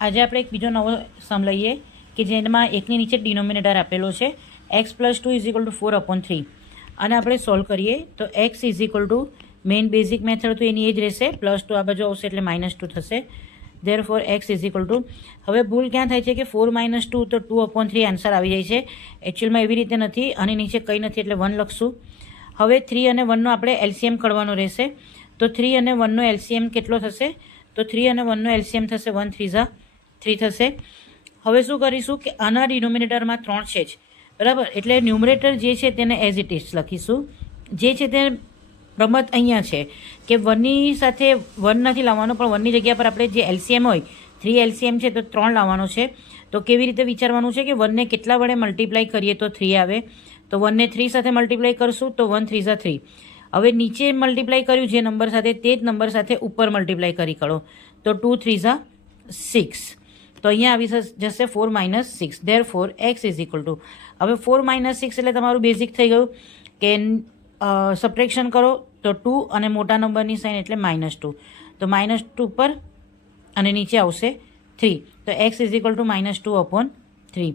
આજે આપણે એક બીજો નવો સમ લઈએ કે જેમાં એકની નીચે ડિનોમિનેટર આપેલો છે x+2 = 4/3 અને આપણે સોલ્વ કરીએ તો x = મેઇન બેઝિક મેથડ તો એની એ જ રહેશે, +2 આ બાજુ આવશે એટલે -2 થશે. ધેરફોર x હવે ભૂલ ક્યાં થાય છે કે 4 - 2 તો 2/3 આન્સર આવી જાય છે. એકચ્યુઅલમાં એવી રીતે નથી, અને નીચે કંઈ નથી એટલે 1 લખશું. હવે 3 અને 1નો આપણે એલસીએમ કાઢવાનો રહેશે. તો 3 અને 1નો એલસીએમ કેટલો થશે? તો 3 અને 1નો એલસીએમ થશે 1 3 ઝા 3 થશે. હવે શું કરીશું કે આના ડિનોમિનેટરમાં 3 છે જ, બરાબર, એટલે ન્યુમરેટર જે છે તેને એઝ ઇટ ઇઝ લખીશું. જે છે તે રમત અહીંયા છે કે 1ની સાથે 1 નથી લાવવાનો, પણ 1ની જગ્યા પર આપણે જે એલસીએમ હોય 3 એલસીએમ છે તો 3 લાવવાનો છે. તો કેવી રીતે વિચારવાનું છે કે 1ને કેટલા વડે મલ્ટીપ્લાય કરીએ તો 3 આવે, તો 1ને 3 સાથે મલ્ટીપ્લાય કરશું તો 1 3 ઝા 3. હવે નીચે મલ્ટીપ્લાય કર્યું જે નંબર સાથે તે જ નંબર સાથે ઉપર મલ્ટીપ્લાય કરી કરો તો 2 3 ઝા 6. તો અહીંયા આવી જશે 4 - 6. ધેરફોર x હવે 4 - 6 એટલે તમારું બેઝિક થઈ ગયું કે સબટ્રેક્શન કરો તો 2 અને મોટા નંબરની સાઇન એટલે -2, તો -2 પર અને નીચે આવશે 3. તો x = -2/3.